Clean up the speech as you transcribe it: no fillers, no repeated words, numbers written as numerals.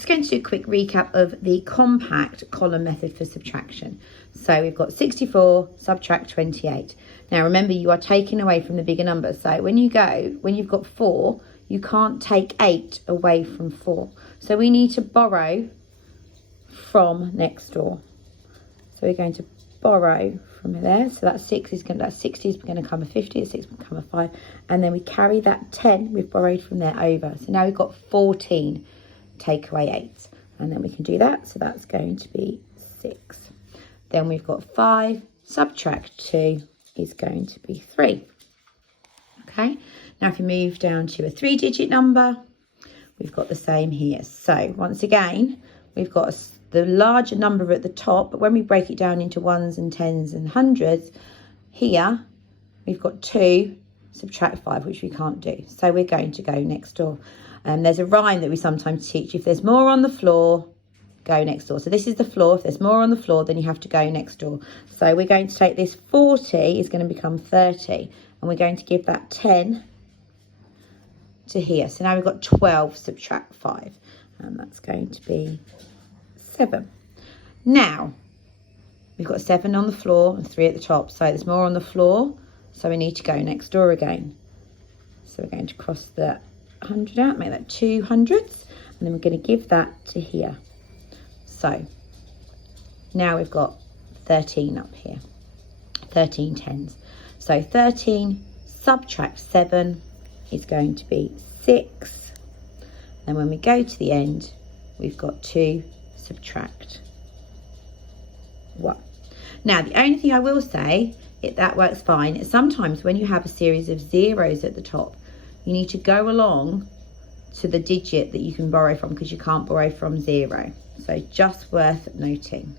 just going to do a quick recap of the compact column method for subtraction. So we've got 64 subtract 28. Now remember, you are taking away from the bigger number. So when you've got 4, you can't take 8 away from 4. So we need to borrow from next door. So we're going to borrow from there. So that 60 is going to become a 50, a 6 will become a 5, and then we carry that 10 we've borrowed from there over. So now we've got 14, take away 8, and then we can do that. So that's going to be 6. Then we've got 5, subtract 2 is going to be 3. Okay, now if we move down to a 3-digit number, we've got the same here. So once again, we've got the larger number at the top, but when we break it down into ones and tens and hundreds, here we've got 2, subtract 5, which we can't do. So we're going to go next door. There's a rhyme that we sometimes teach: if there's more on the floor, go next door. So this is the floor. If there's more on the floor, then you have to go next door. So we're going to take this 40 is going to become 30, and we're going to give that 10 to here. So now we've got 12, subtract 5, and that's going to be 7. Now we've got 7 on the floor and 3 at the top, so there's more on the floor, so we need to go next door again. So we're going to cross the 100 out, make that 2 hundreds, and then we're going to give that to here. So now we've got 13 up here, 13 tens. So 13 subtract 7 is going to be 6. And when we go to the end, we've got 2 subtract 1. Now the only thing I will say, that works fine, is sometimes when you have a series of zeros at the top, you need to go along to the digit that you can borrow from, because you can't borrow from 0. So just worth noting.